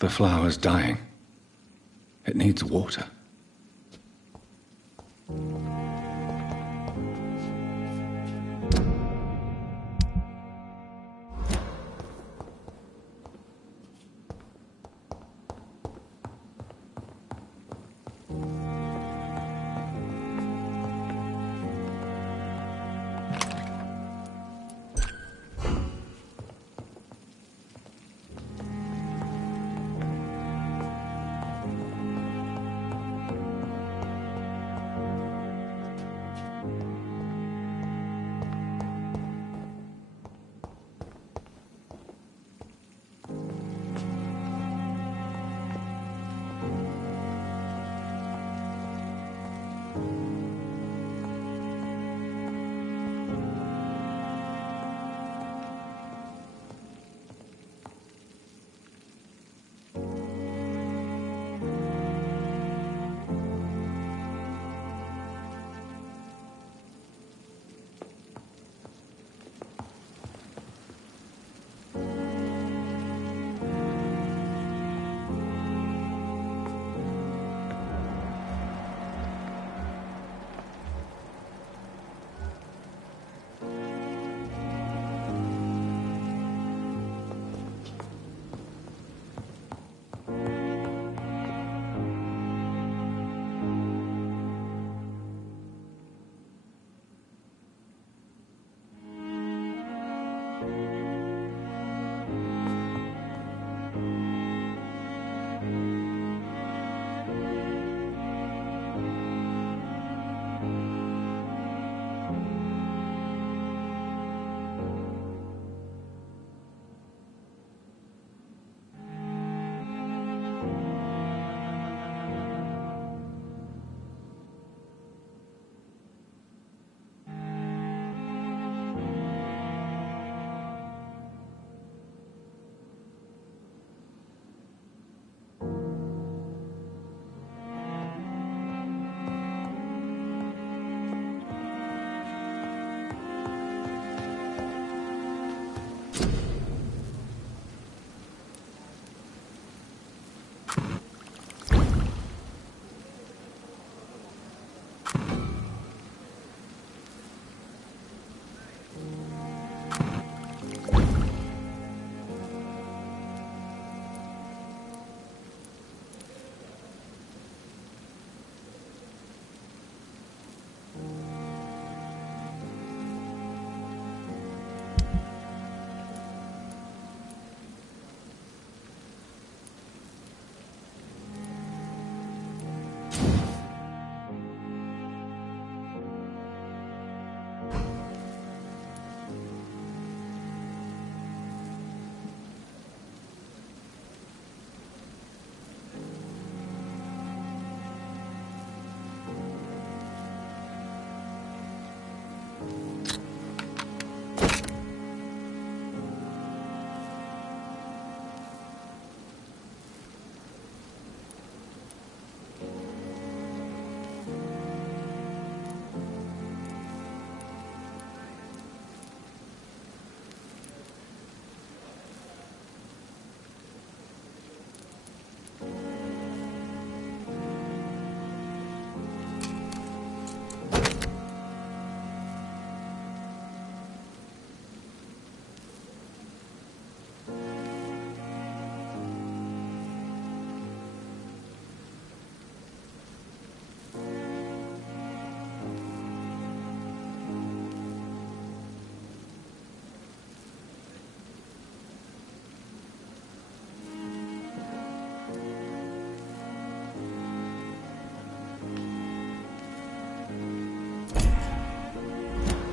The flower's dying. It needs water.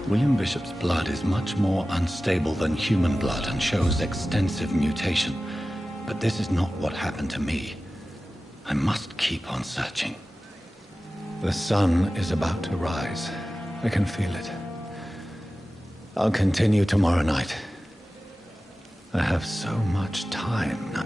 William Bishop's blood is much more unstable than human blood and shows extensive mutation. But this is not what happened to me. I must keep on searching. The sun is about to rise. I can feel it. I'll continue tomorrow night. I have so much time now.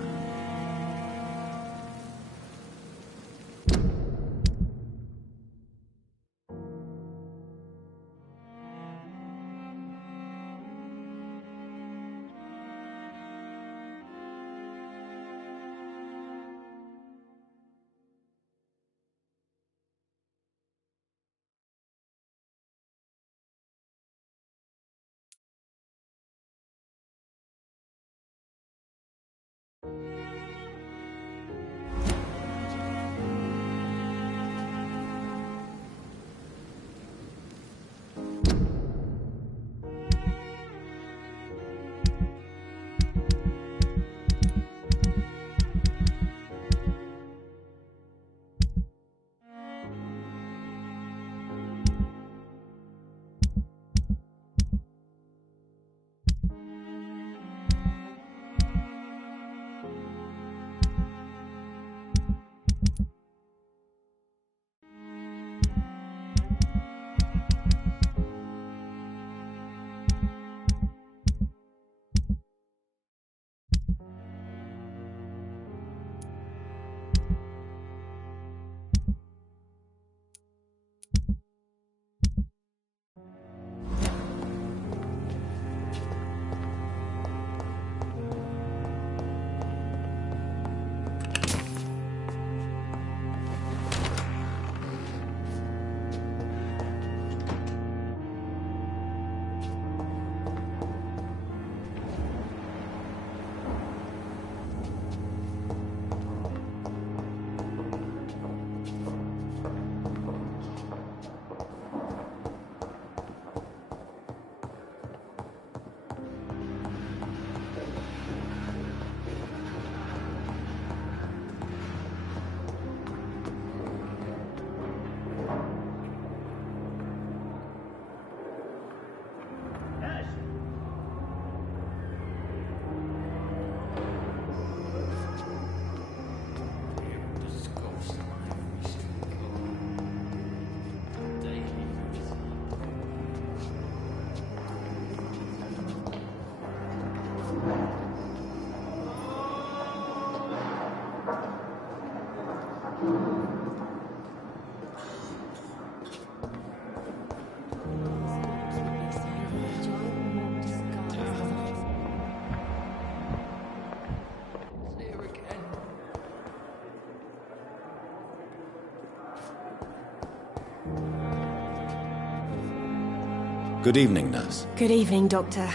Good evening, nurse. Good evening, Doctor.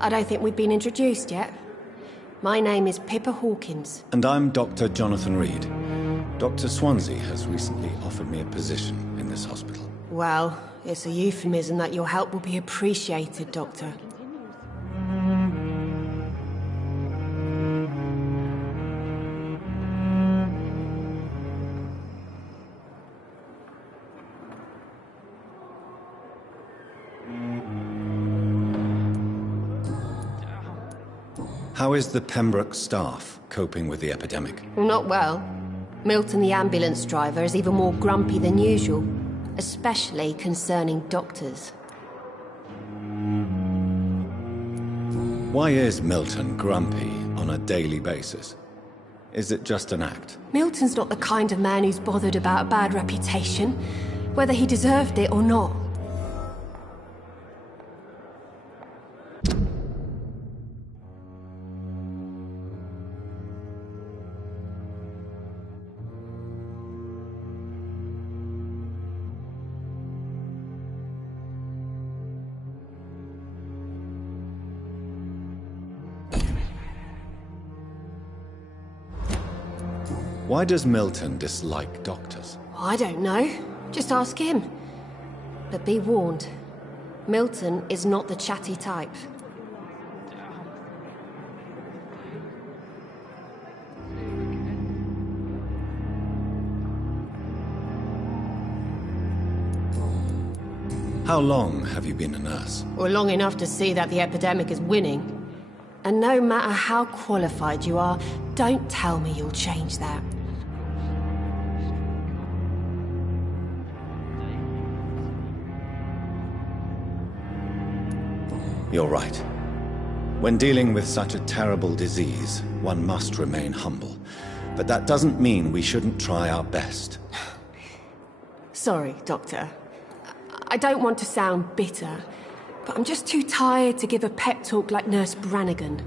I don't think we've been introduced yet. My name is Pippa Hawkins. And I'm Dr. Jonathan Reed. Dr. Swansea has recently offered me a position in this hospital. Well, it's a euphemism that your help will be appreciated, Doctor. How is the Pembroke staff coping with the epidemic? Not well. Milton, the ambulance driver, is even more grumpy than usual, especially concerning doctors. Why is Milton grumpy on a daily basis? Is it just an act? Milton's not the kind of man who's bothered about a bad reputation, whether he deserved it or not. Why does Milton dislike doctors? I don't know. Just ask him. But be warned, Milton is not the chatty type. How long have you been a nurse? Well, long enough to see that the epidemic is winning. And no matter how qualified you are, don't tell me you'll change that. You're right. When dealing with such a terrible disease, one must remain humble. But that doesn't mean we shouldn't try our best. Sorry, Doctor. I don't want to sound bitter, but I'm just too tired to give a pep talk like Nurse Brannigan.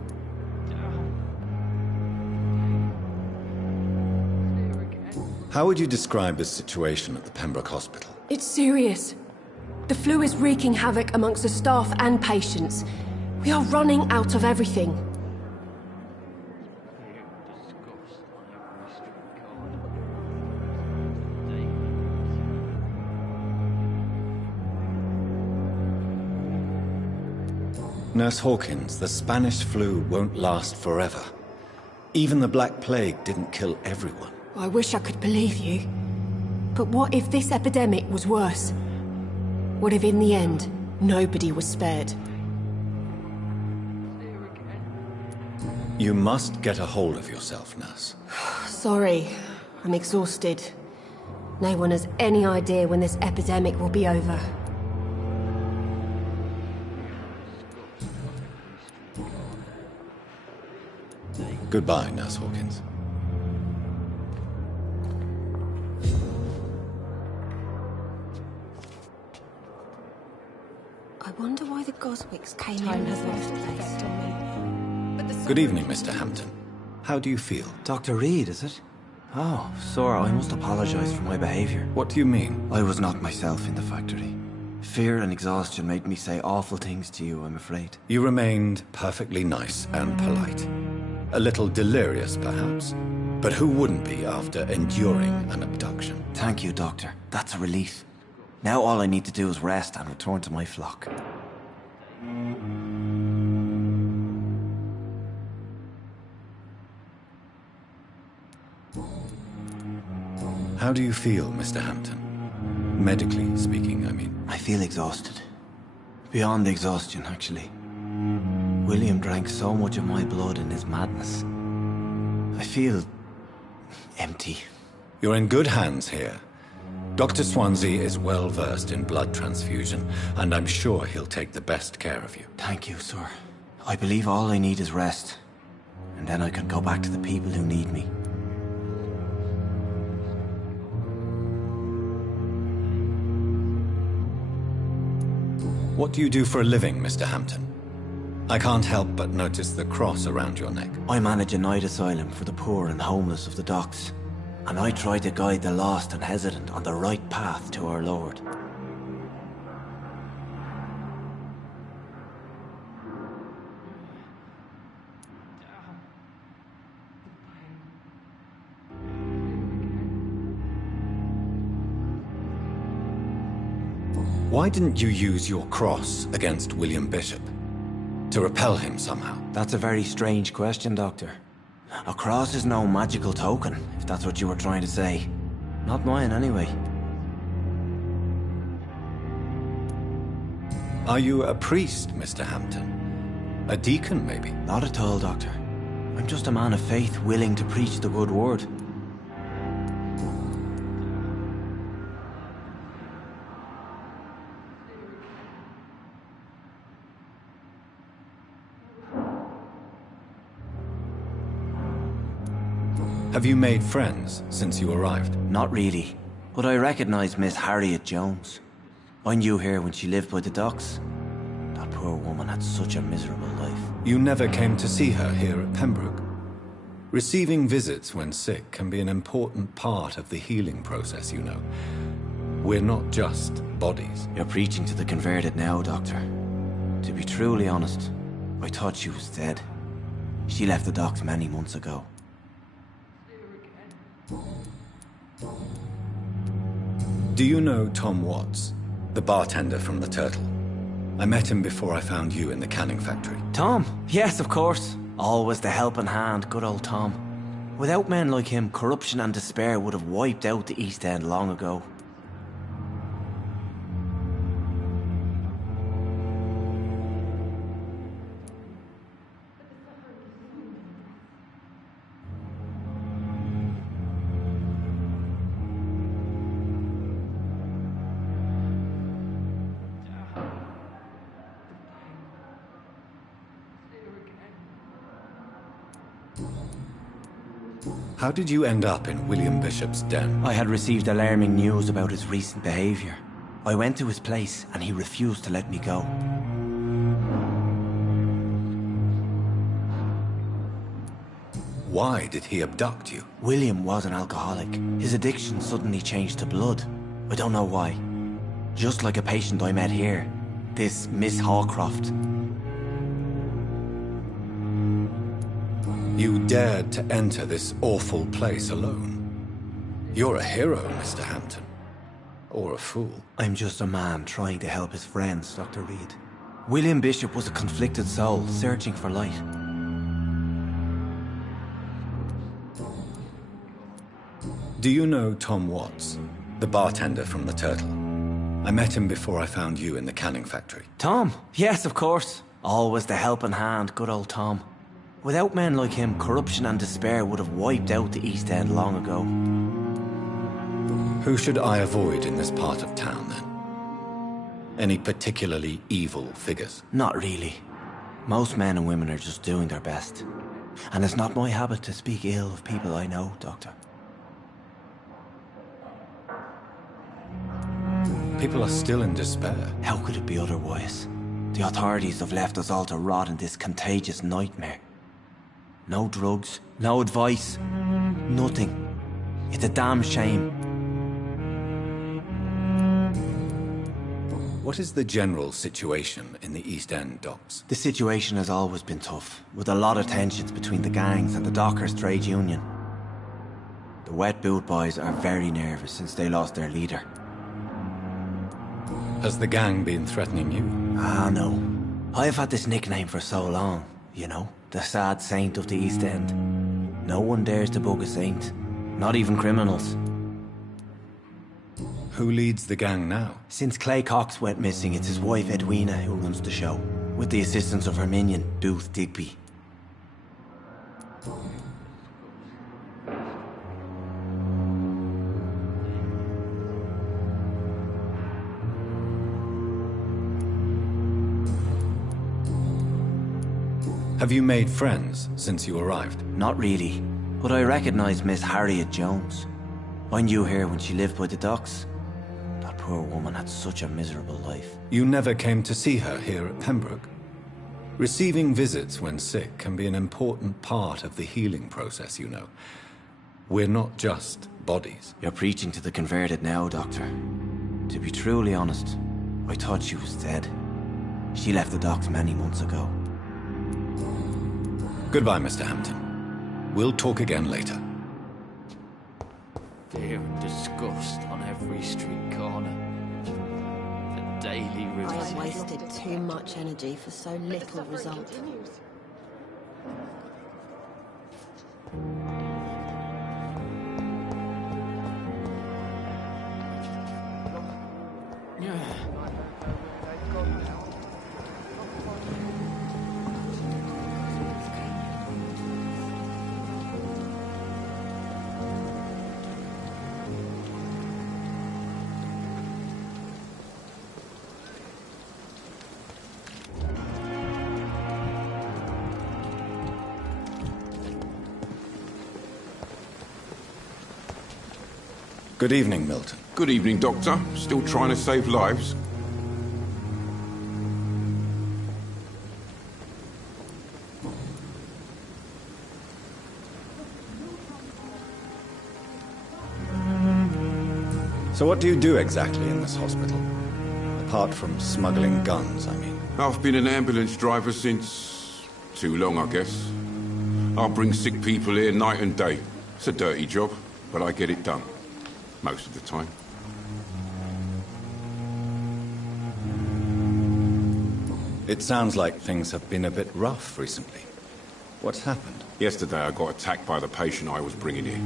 How would you describe the situation at the Pembroke Hospital? It's serious. The flu is wreaking havoc amongst the staff and patients. We are running out of everything. Nurse Hawkins, the Spanish flu won't last forever. Even the Black Plague didn't kill everyone. I wish I could believe you. But what if this epidemic was worse? What if in the end, nobody was spared? You must get a hold of yourself, nurse. Sorry, I'm exhausted. No one has any idea when this epidemic will be over. Goodbye, Nurse Hawkins. I wonder why the Goswicks came in the first place. Good evening, Mr. Hampton. How do you feel? Dr. Reed, is it? Oh, sir, I must apologize for my behavior. What do you mean? I was not myself in the factory. Fear and exhaustion made me say awful things to you, I'm afraid. You remained perfectly nice and polite. A little delirious, perhaps. But who wouldn't be after enduring an abduction? Thank you, Doctor. That's a relief. Now all I need to do is rest and return to my flock. How do you feel, Mr. Hampton? Medically speaking, I mean. I feel exhausted. Beyond exhaustion, actually. William drank so much of my blood in his madness. I feel empty. You're in good hands here. Dr. Swansea is well versed in blood transfusion, and I'm sure he'll take the best care of you. Thank you, sir. I believe all I need is rest. And then I can go back to the people who need me. What do you do for a living, Mr. Hampton? I can't help but notice the cross around your neck. I manage a night asylum for the poor and homeless of the docks, and I try to guide the lost and hesitant on the right path to our Lord. Why didn't you use your cross against William Bishop? To repel him somehow? That's a very strange question, Doctor. A cross is no magical token, if that's what you were trying to say. Not mine, anyway. Are you a priest, Mr. Hampton? A deacon, maybe? Not at all, Doctor. I'm just a man of faith willing to preach the good word. Have you made friends since you arrived? Not really, but I recognize Miss Harriet Jones. I knew her when she lived by the docks. That poor woman had such a miserable life. You never came to see her here at Pembroke? Receiving visits when sick can be an important part of the healing process, you know. We're not just bodies. You're preaching to the converted now, Doctor. To be truly honest, I thought she was dead. She left the docks many months ago. Do you know Tom Watts, the bartender from the Turtle? I met him before I found you in the canning factory. Tom? Yes, of course. Always the helping hand, good old Tom. Without men like him, corruption and despair would have wiped out the East End long ago. How did you end up in William Bishop's den? I had received alarming news about his recent behavior. I went to his place and he refused to let me go. Why did he abduct you? William was an alcoholic. His addiction suddenly changed to blood. I don't know why. Just like a patient I met here. This Miss Hawcroft. You dared to enter this awful place alone. You're a hero, Mr. Hampton. Or a fool. I'm just a man trying to help his friends, Dr. Reed. William Bishop was a conflicted soul, searching for light. Do you know Tom Watts, the bartender from the Turtle? I met him before I found you in the canning factory. Tom? Yes, of course. Always the helping hand, good old Tom. Without men like him, corruption and despair would have wiped out the East End long ago. Who should I avoid in this part of town, then? Any particularly evil figures? Not really. Most men and women are just doing their best. And it's not my habit to speak ill of people I know, Doctor. People are still in despair. How could it be otherwise? The authorities have left us all to rot in this contagious nightmare. No drugs, no advice, nothing. It's a damn shame. What is the general situation in the East End docks? The situation has always been tough, with a lot of tensions between the gangs and the dockers' trade union. The wet boot boys are very nervous since they lost their leader. Has the gang been threatening you? Ah, no. I've had this nickname for so long, you know, the sad saint of the East End. No one dares to bug a saint, not even criminals. Who leads the gang now? Since Clay Cox went missing, it's his wife Edwina who runs the show, with the assistance of her minion, Booth Digby. Have you made friends since you arrived? Not really, but I recognize Miss Harriet Jones. I knew her when she lived by the docks. That poor woman had such a miserable life. You never came to see her here at Pembroke? Receiving visits when sick can be an important part of the healing process, you know. We're not just bodies. You're preaching to the converted now, Doctor. To be truly honest, I thought she was dead. She left the docks many months ago. Goodbye, Mr. Hampton. We'll talk again later. Fear and disgust on every street corner. The daily I routine. have wasted too much energy for so little result. Good evening, Milton. Good evening, Doctor. Still trying to save lives? So what do you do exactly in this hospital? Apart from smuggling guns, I mean. I've been an ambulance driver since... too long, I guess. I'll bring sick people here night and day. It's a dirty job, but I get it done. Most of the time. It sounds like things have been a bit rough recently. What's happened? Yesterday I got attacked by the patient I was bringing here.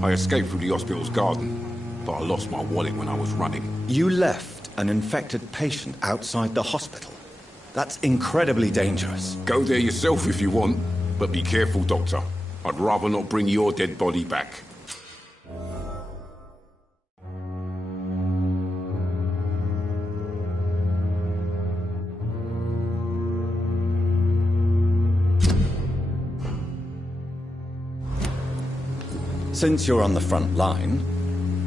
I escaped through the hospital's garden, but I lost my wallet when I was running. You left an infected patient outside the hospital. That's incredibly dangerous. Go there yourself if you want, but be careful, Doctor. I'd rather not bring your dead body back. Since you're on the front line,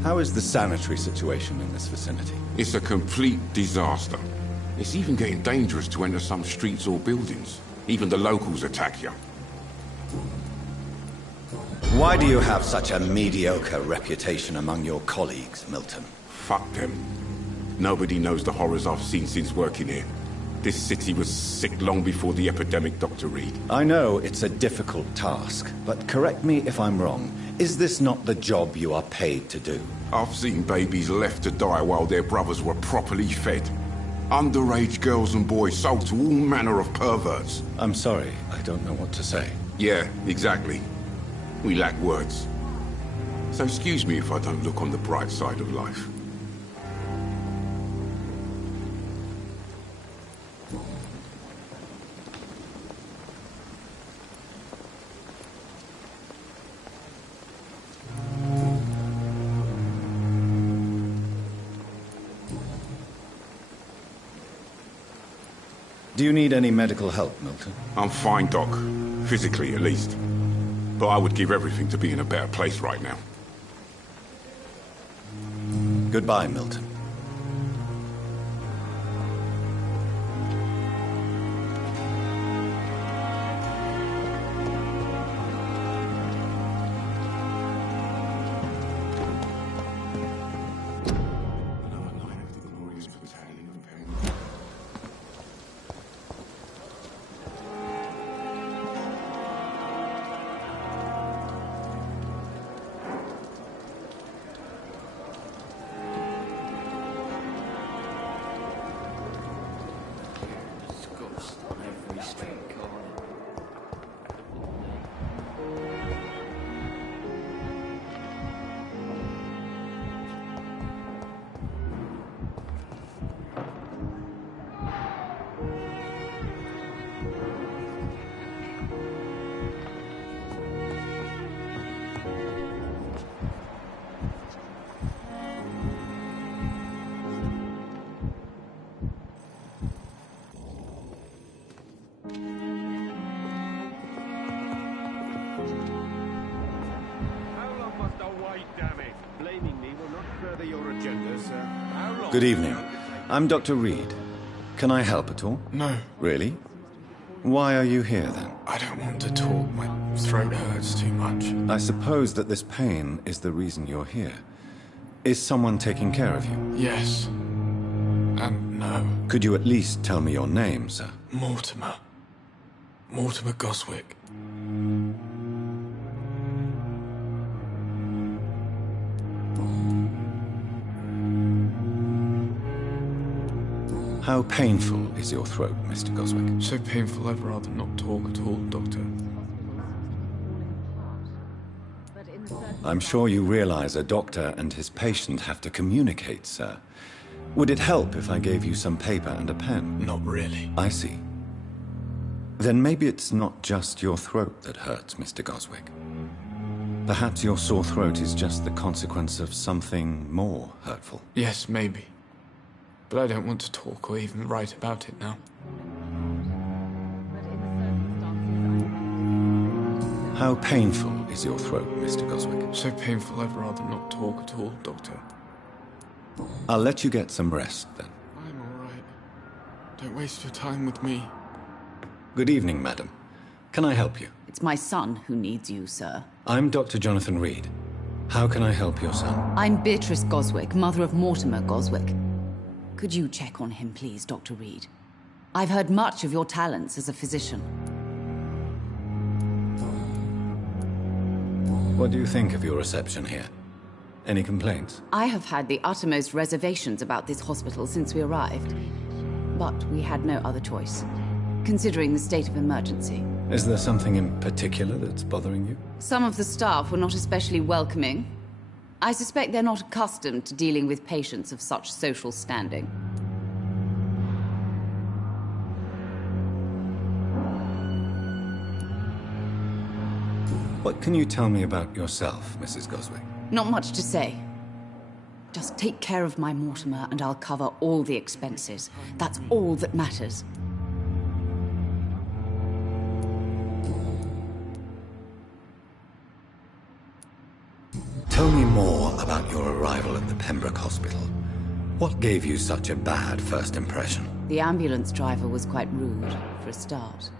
how is the sanitary situation in this vicinity? It's a complete disaster. It's even getting dangerous to enter some streets or buildings. Even the locals attack you. Why do you have such a mediocre reputation among your colleagues, Milton? Fuck them. Nobody knows the horrors I've seen since working here. This city was sick long before the epidemic, Dr. Reed. I know it's a difficult task, but correct me if I'm wrong. Is this not the job you are paid to do? I've seen babies left to die while their brothers were properly fed. Underage girls and boys sold to all manner of perverts. I'm sorry, I don't know what to say. Yeah, exactly. We lack words. So excuse me if I don't look on the bright side of life. Do you need any medical help, Milton? I'm fine, Doc. Physically, at least. But I would give everything to be in a better place right now. Goodbye, Milton. further your agenda, sir. How long? Good evening. I'm Dr. Reed. Can I help at all? No, Really? Why are you here then? I don't want to talk. My throat hurts too much. I suppose that this pain is the reason you're here. Is someone taking care of you? Yes. And no. Could you at least tell me your name, sir? Mortimer. Mortimer Goswick. How painful is your throat, Mr. Goswick? So painful I'd rather not talk at all, Doctor. I'm sure you realize a doctor and his patient have to communicate, sir. Would it help if I gave you some paper and a pen? Not really. I see. Then maybe it's not just your throat that hurts, Mr. Goswick. Perhaps your sore throat is just the consequence of something more hurtful. Yes, maybe. But I don't want to talk or even write about it now. How painful is your throat, Mr. Goswick? So painful I'd rather not talk at all, Doctor. I'll let you get some rest, then. I'm all right. Don't waste your time with me. Good evening, madam. Can I help you? It's my son who needs you, sir. I'm Dr. Jonathan Reed. How can I help your son? I'm Beatrice Goswick, mother of Mortimer Goswick. Could you check on him, please, Dr. Reed? I've heard much of your talents as a physician. What do you think of your reception here? Any complaints? I have had the uttermost reservations about this hospital since we arrived. But we had no other choice, considering the state of emergency. Is there something in particular that's bothering you? Some of the staff were not especially welcoming. I suspect they're not accustomed to dealing with patients of such social standing. What can you tell me about yourself, Mrs. Goswick? Not much to say. Just take care of my Mortimer and I'll cover all the expenses. That's all that matters. Tell me more about your arrival at the Pembroke Hospital. What gave you such a bad first impression? The ambulance driver was quite rude, for a start.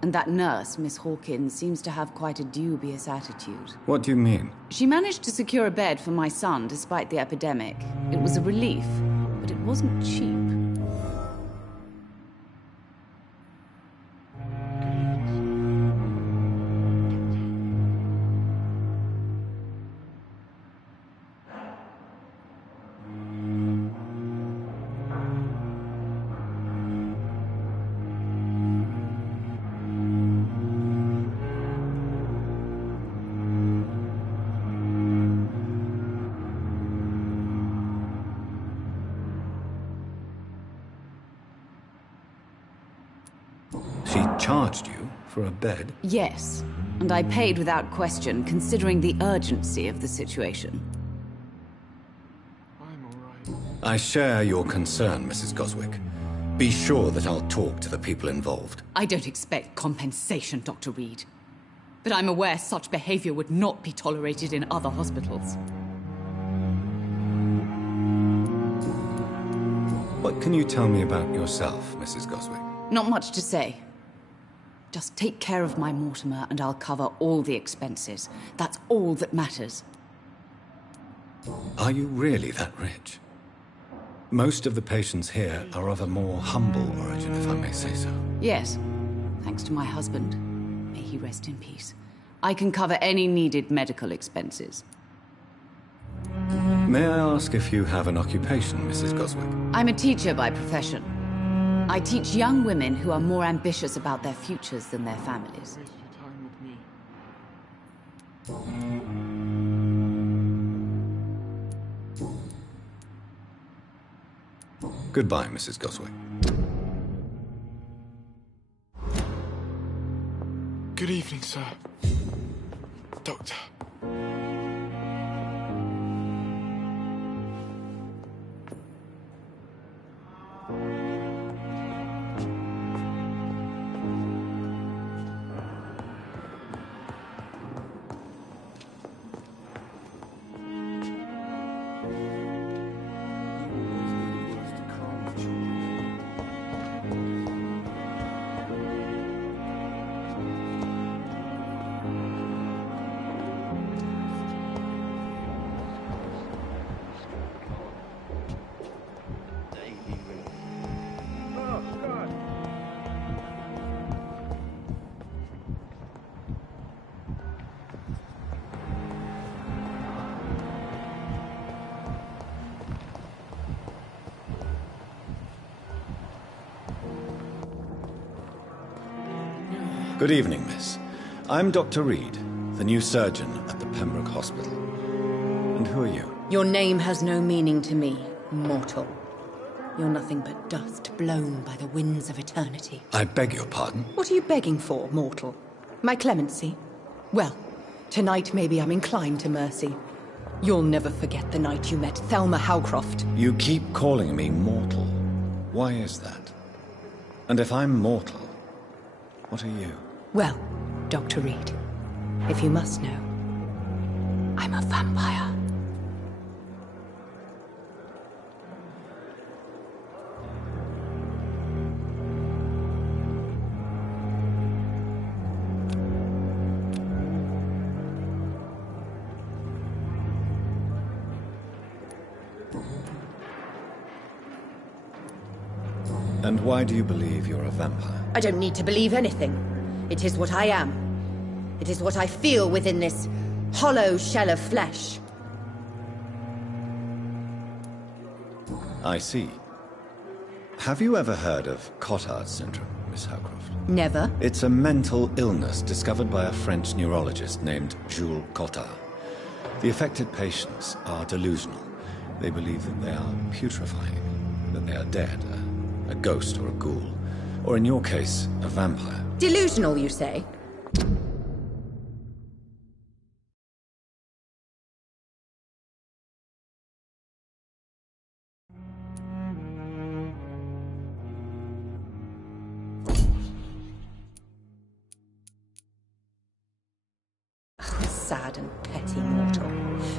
And that nurse, Miss Hawkins, seems to have quite a dubious attitude. What do you mean? She managed to secure a bed for my son despite the epidemic. It was a relief, but it wasn't cheap. She charged you for a bed? Yes, and I paid without question, considering the urgency of the situation. I'm all right. I share your concern, Mrs. Goswick. Be sure that I'll talk to the people involved. I don't expect compensation, Dr. Reed. But I'm aware such behavior would not be tolerated in other hospitals. What can you tell me about yourself, Mrs. Goswick? Not much to say. Just take care of my Mortimer and I'll cover all the expenses. That's all that matters. Are you really that rich? Most of the patients here are of a more humble origin, if I may say so. Yes, thanks to my husband. May he rest in peace. I can cover any needed medical expenses. May I ask if you have an occupation, Mrs. Goswick? I'm a teacher by profession. I teach young women who are more ambitious about their futures than their families. Waste your time with me. Goodbye, Mrs. Goswick. Good evening, sir. Doctor. Good evening, miss. I'm Dr. Reed, the new surgeon at the Pembroke Hospital. And who are you? Your name has no meaning to me, mortal. You're nothing but dust blown by the winds of eternity. I beg your pardon? What are you begging for, mortal? My clemency? Well, tonight maybe I'm inclined to mercy. You'll never forget the night you met Thelma Howcroft. You keep calling me mortal. Why is that? And if I'm mortal, what are you? Well, Dr. Reed, if you must know, I'm a vampire. And why do you believe you're a vampire? I don't need to believe anything. It is what I am. It is what I feel within this hollow shell of flesh. I see. Have you ever heard of Cotard syndrome, Miss Howcroft? Never. It's a mental illness discovered by a French neurologist named Jules Cotard. The affected patients are delusional. They believe that they are putrefying, that they are dead, a ghost or a ghoul, or in your case, a vampire. Delusional, you say? Sad and petty mortal.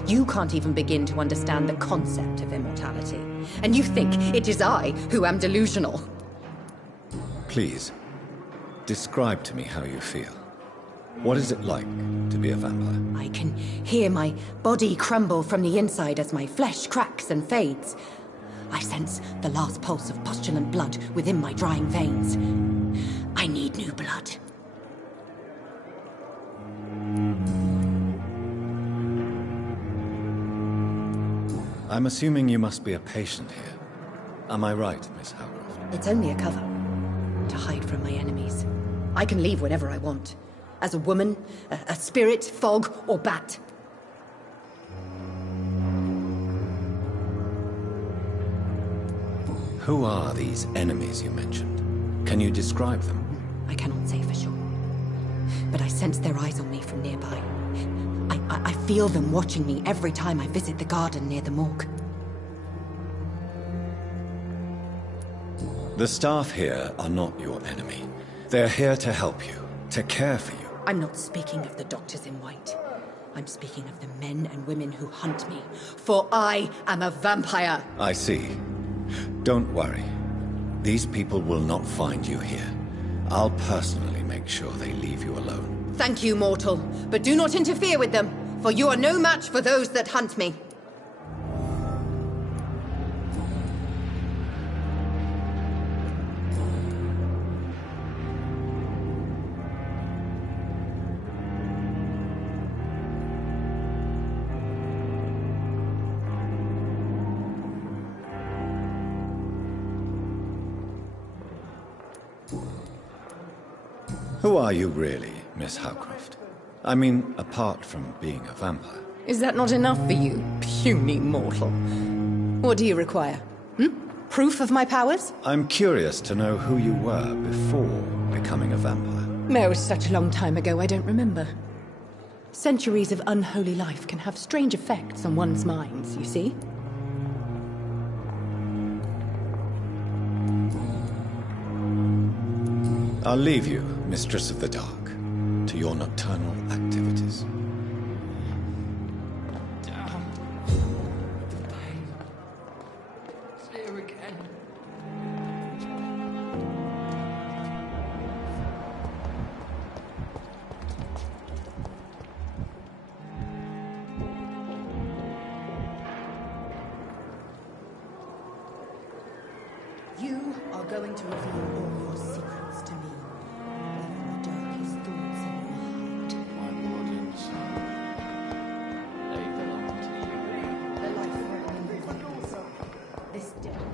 You can't even begin to understand the concept of immortality. And you think it is I who am delusional. Please, describe to me how you feel. What is it like to be a vampire? I can hear my body crumble from the inside as my flesh cracks and fades. I sense the last pulse of postulant blood within my drying veins. I need new blood. I'm assuming you must be a patient here. Am I right, Miss Howcroft? It's only a cover. To hide from my enemies. I can leave whenever I want. As a woman, a spirit, fog, or bat. Who are these enemies you mentioned? Can you describe them? I cannot say for sure. But I sense their eyes on me from nearby. I feel them watching me every time I visit the garden near the morgue. The staff here are not your enemy. They're here to help you, to care for you. I'm not speaking of the doctors in white. I'm speaking of the men and women who hunt me. For I am a vampire. I see. Don't worry. These people will not find you here. I'll personally make sure they leave you alone. Thank you, mortal. But do not interfere with them, for you are no match for those that hunt me. Who are you really, Miss Howcroft? I mean, apart from being a vampire. Is that not enough for you, puny mortal? What do you require? Proof of my powers? I'm curious to know who you were before becoming a vampire. It was such a long time ago, I don't remember. Centuries of unholy life can have strange effects on one's minds, you see? I'll leave you, Mistress of the Dark, to your nocturnal activities. Damn. The pain. It's here again. You are going to reveal all your secrets to me. Even the darkest thoughts in your heart. My blood and soul. They belong to you. The life-threatening disease. This death.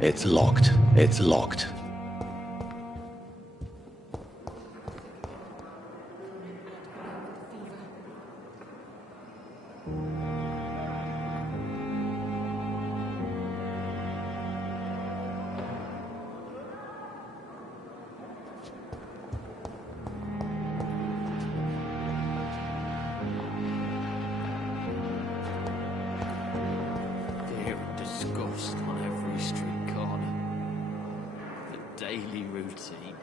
It's locked. It's locked. Fear and disgust on every street corner. The daily routine.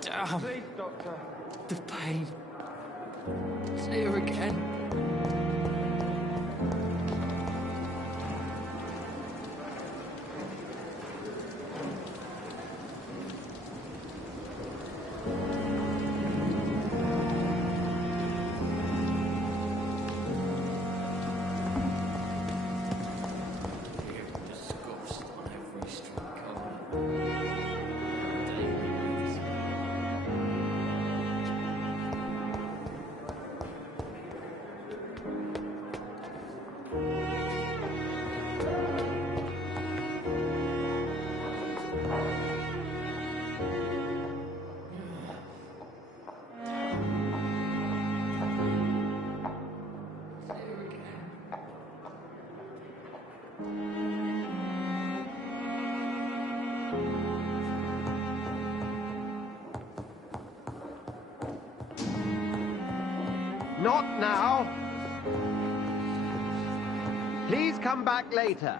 Damn. Please, Doctor. The pain. It's here again. Fear and disgust on every street corner. Daily routine. Not now. Please come back later.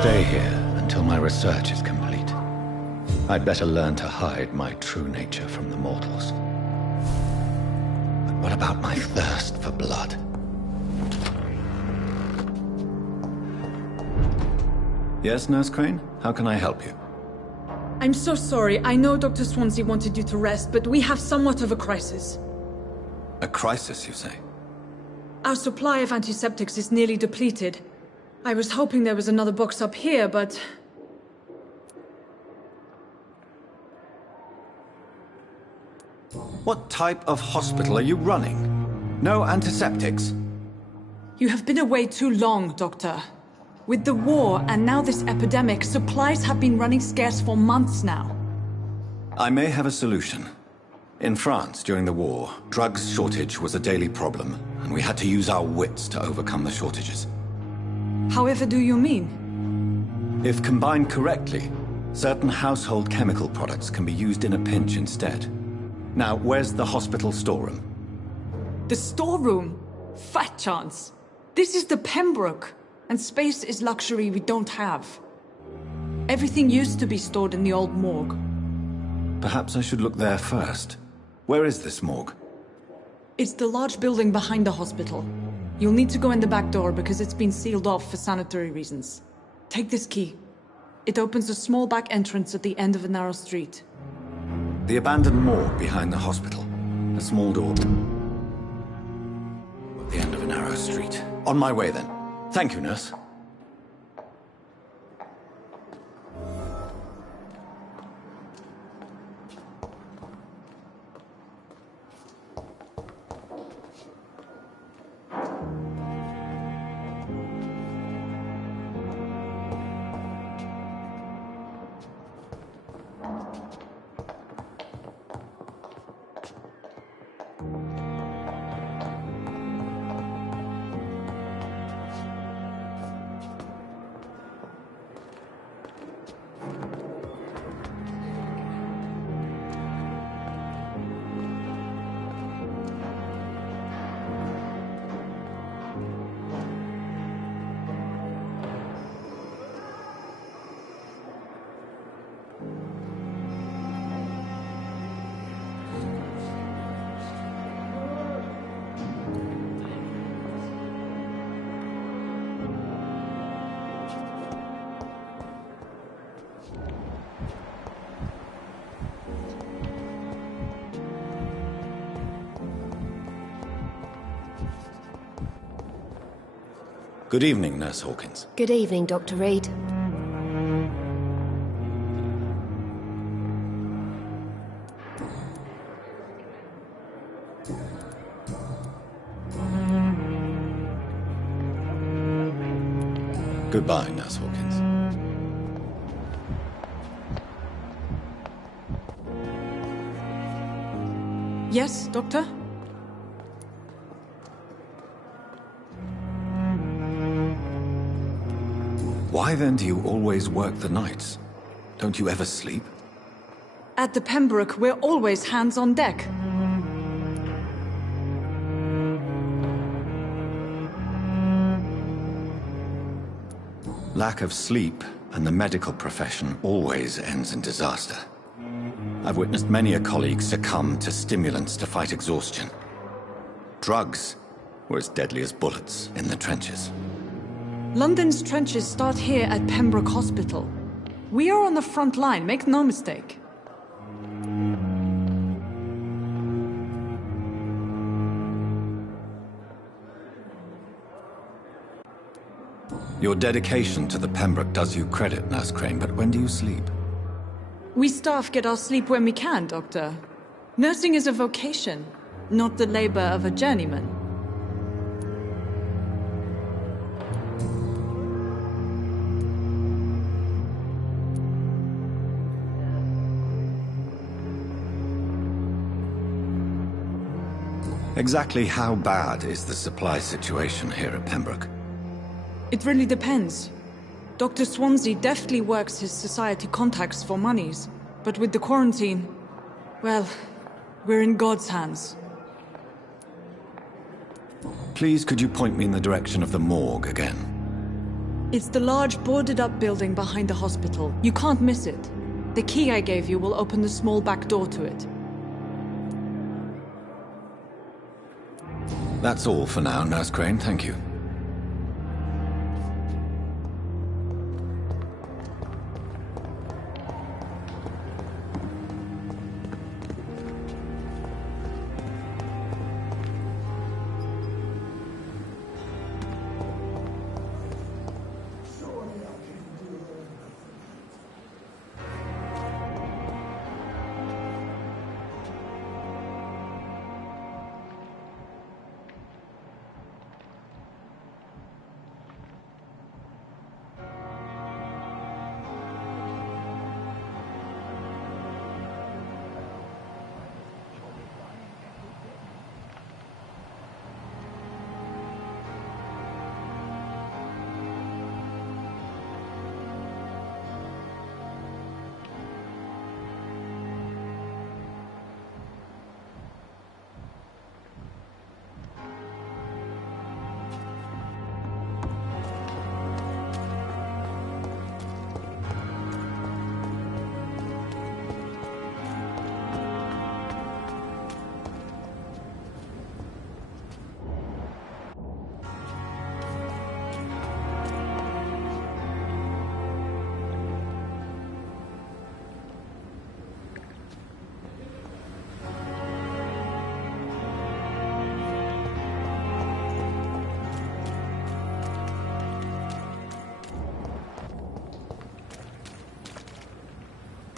stay here until my research is complete. I'd better learn to hide my true nature from the mortals. But what about my thirst for blood? Yes, Nurse Crane? How can I help you? I'm so sorry. I know Dr. Swansea wanted you to rest, but we have somewhat of a crisis. A crisis, you say? Our supply of antiseptics is nearly depleted. I was hoping there was another box up here, but... What type of hospital are you running? No antiseptics? You have been away too long, Doctor. With the war and now this epidemic, supplies have been running scarce for months now. I may have a solution. In France, during the war, drugs shortage was a daily problem, and we had to use our wits to overcome the shortages. However do you mean? If combined correctly, certain household chemical products can be used in a pinch instead. Now, where's the hospital storeroom? The storeroom? Fat chance. This is the Pembroke, and space is luxury we don't have. Everything used to be stored in the old morgue. Perhaps I should look there first. Where is this morgue? It's the large building behind the hospital. You'll need to go in the back door because it's been sealed off for sanitary reasons. Take this key. It opens a small back entrance at the end of a narrow street. The abandoned morgue behind the hospital. A small door. At the end of a narrow street. On my way then. Thank you, nurse. Good evening, Nurse Hawkins. Good evening, Dr. Reed. Goodbye, Nurse Hawkins. Yes, Doctor? Why then do you always work the nights? Don't you ever sleep? At the Pembroke, we're always hands on deck. Lack of sleep and the medical profession always ends in disaster. I've witnessed many a colleague succumb to stimulants to fight exhaustion. Drugs were as deadly as bullets in the trenches. London's trenches start here at Pembroke Hospital. We are on the front line, make no mistake. Your dedication to the Pembroke does you credit, Nurse Crane, but when do you sleep? We staff get our sleep when we can, Doctor. Nursing is a vocation, not the labor of a journeyman. Exactly how bad is the supply situation here at Pembroke? It really depends. Dr. Swansea deftly works his society contacts for monies, but with the quarantine, well, we're in God's hands. Please, could you point me in the direction of the morgue again? It's the large boarded-up building behind the hospital. You can't miss it. The key I gave you will open the small back door to it. That's all for now, Nurse Crane, thank you.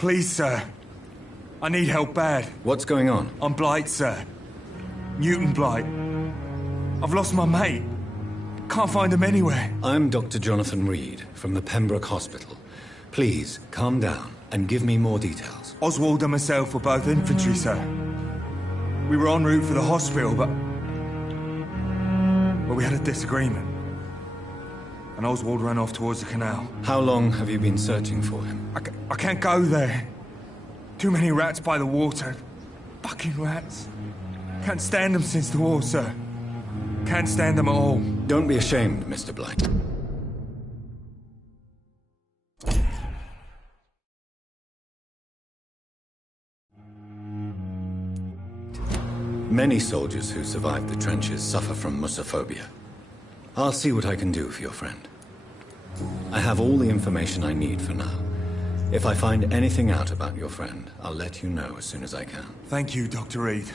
Please, sir. I need help bad. What's going on? I'm Blight, sir. Newton Blight. I've lost my mate. Can't find him anywhere. I'm Dr. Jonathan Reed from the Pembroke Hospital. Please, calm down and give me more details. Oswald and myself were both infantry, sir. We were en route for the hospital, but we had a disagreement. And Oswald ran off towards the canal. How long have you been searching for him? I can't go there. Too many rats by the water. Fucking rats. Can't stand them since the war, sir. Can't stand them at all. Don't be ashamed, Mr. Blight. Many soldiers who survived the trenches suffer from musophobia. I'll see what I can do for your friend. I have all the information I need for now. If I find anything out about your friend, I'll let you know as soon as I can. Thank you, Dr. Reed.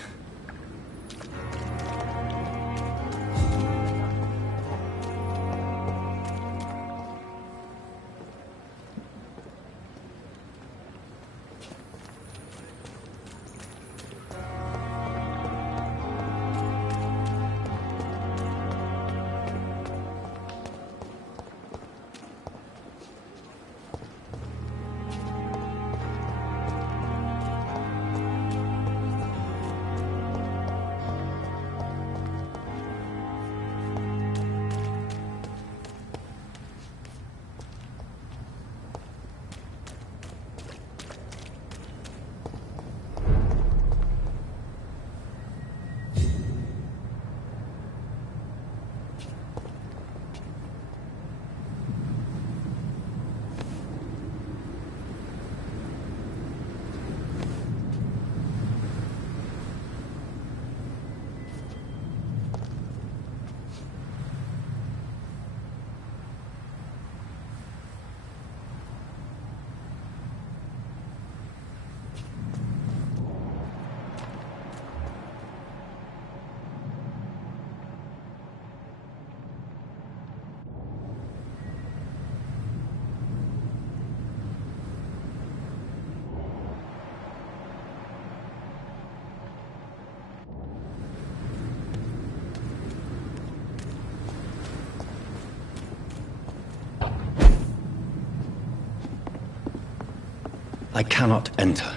I cannot enter.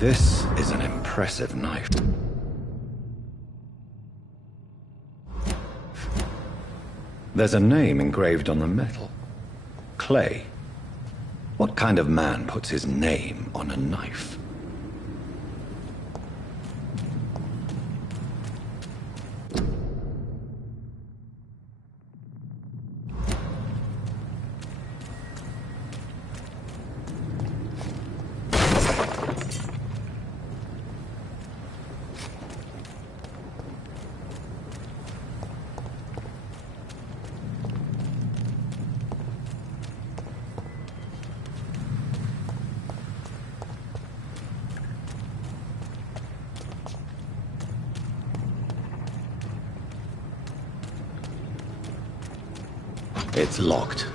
This is an impressive knife. There's a name engraved on the metal. Clay. What kind of man puts his name on a knife? It's locked.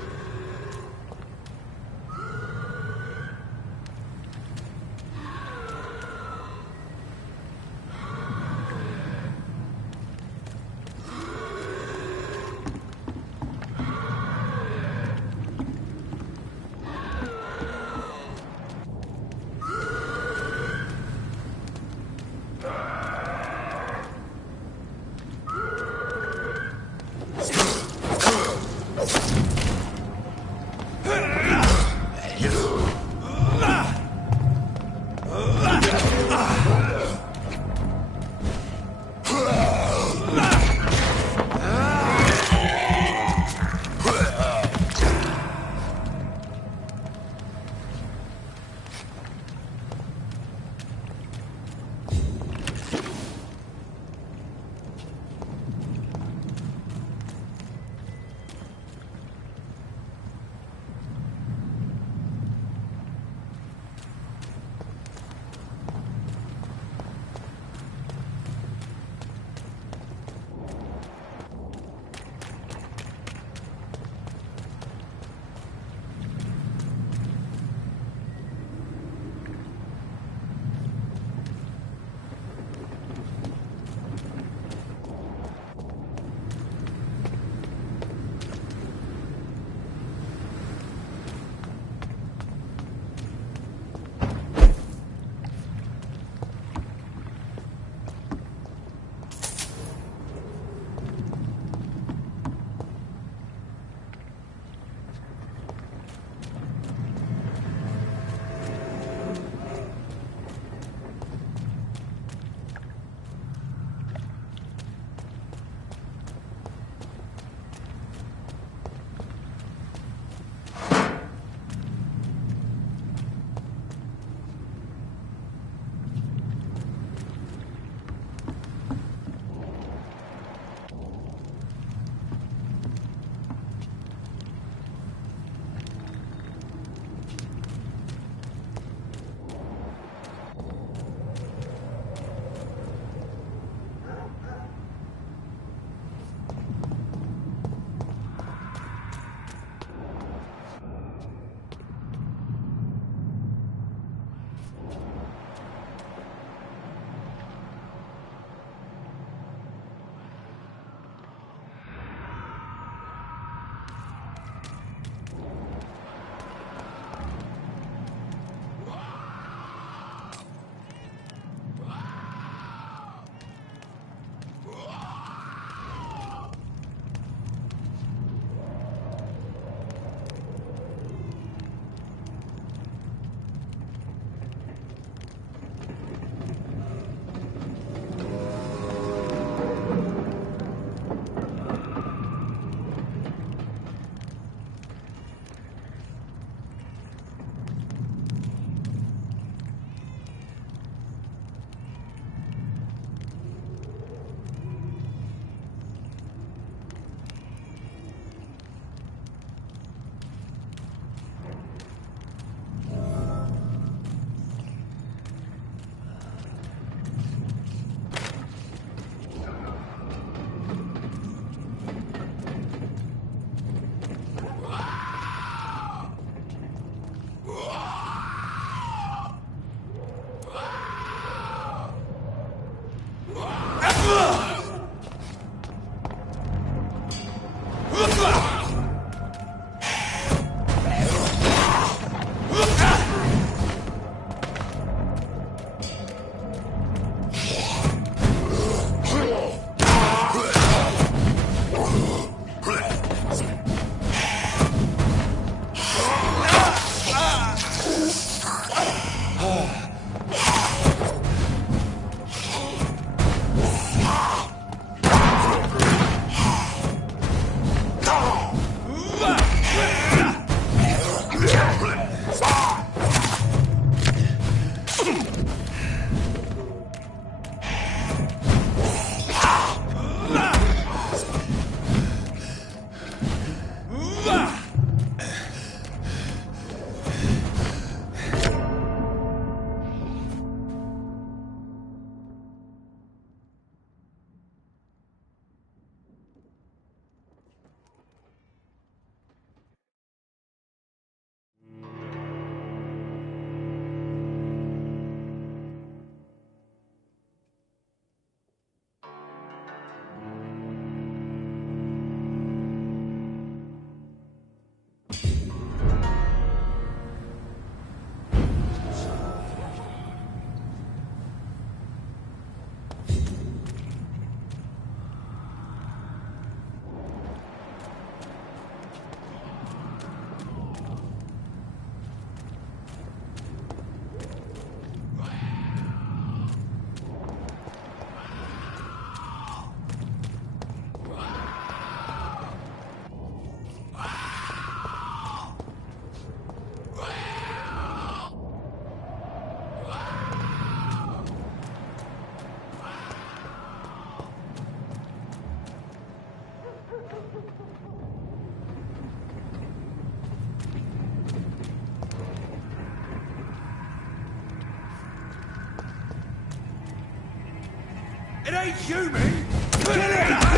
ain't human! Kill it!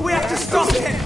We have to stop it!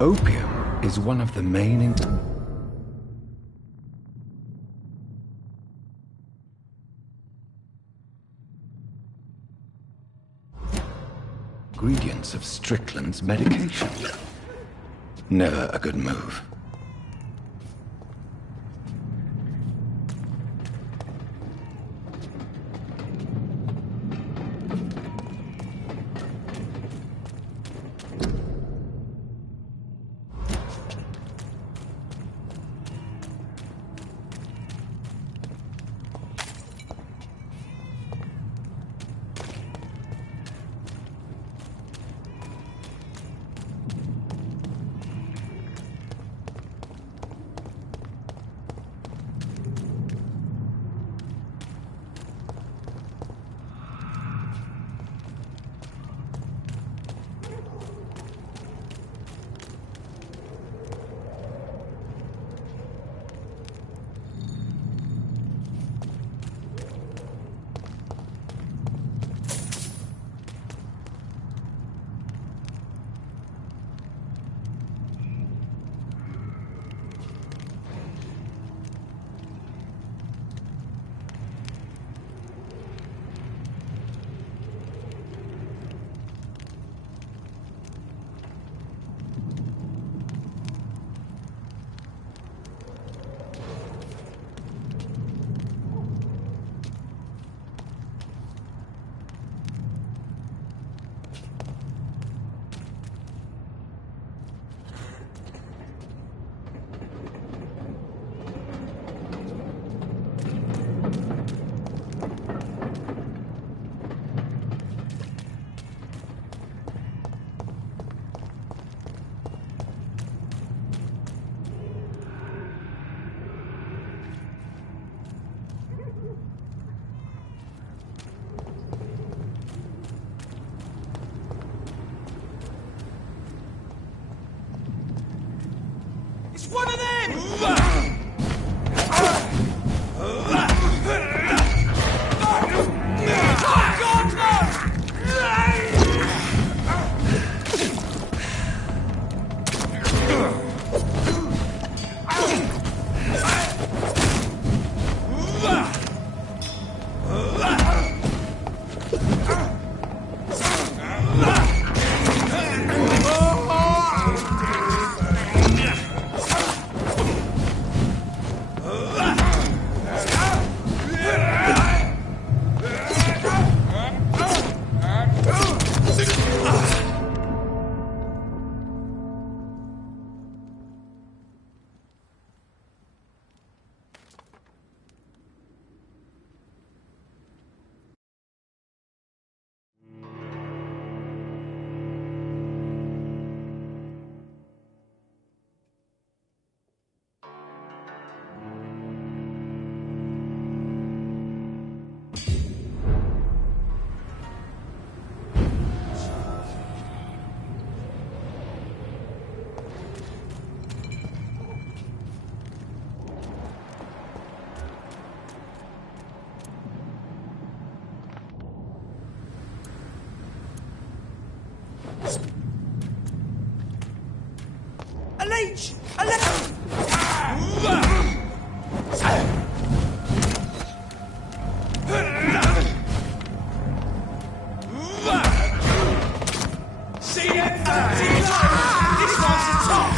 Opium is one of the main ingredients of Strickland's medication. Never a good move. One of them! A leech! A leech! See it? This one's the top!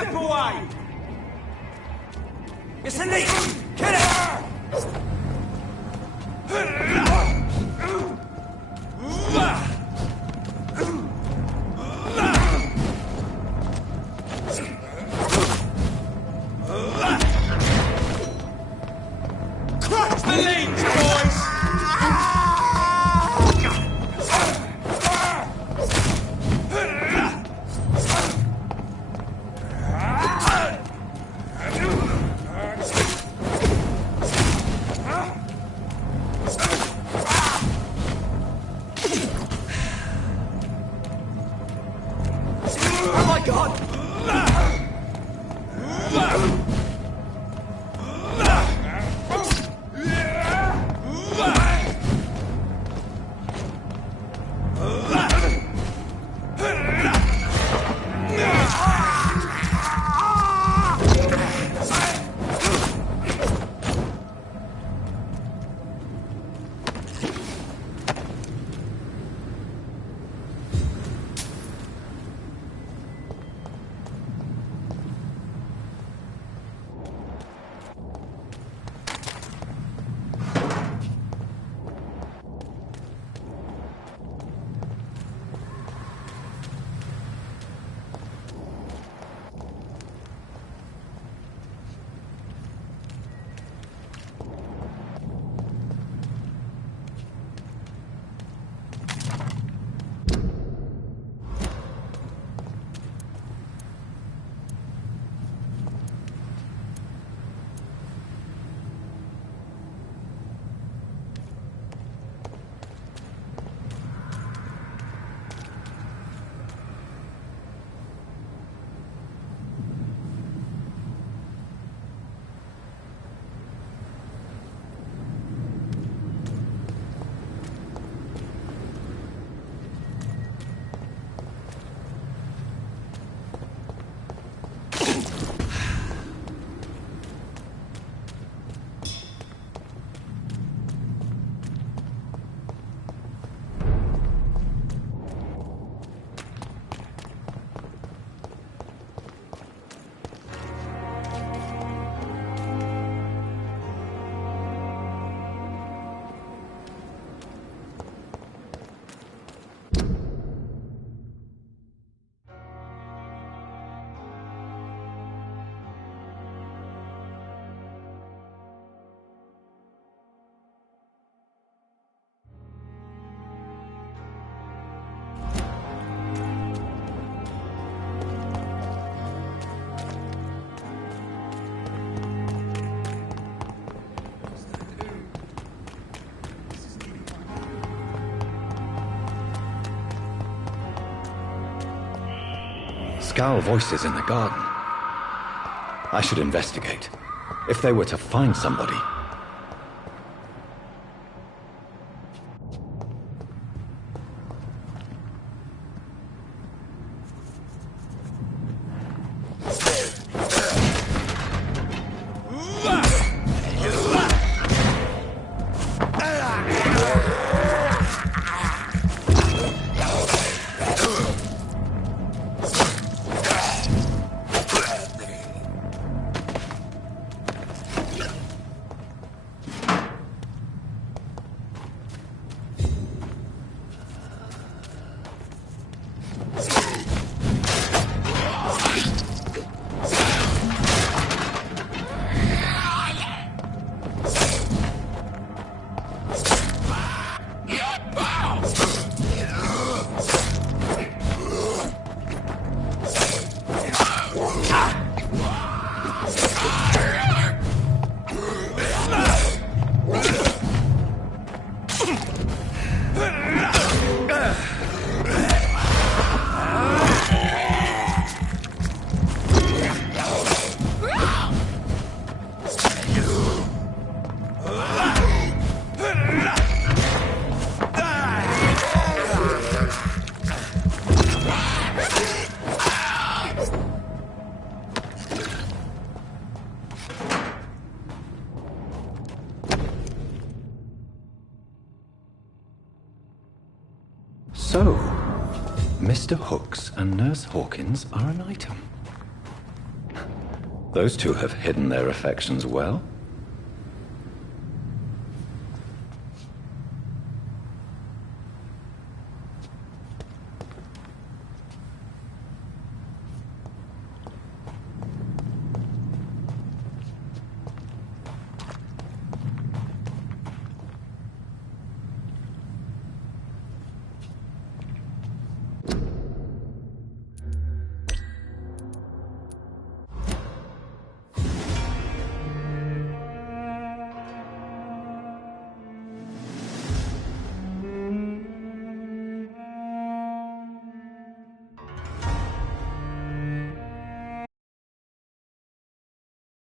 Step away! It's a leak! Kill it! Crush the leech, boys! Oh my God! Scowl voices in the garden. I should investigate. If they were to find somebody. So, Mr. Hooks and Nurse Hawkins are an item. Those two have hidden their affections well.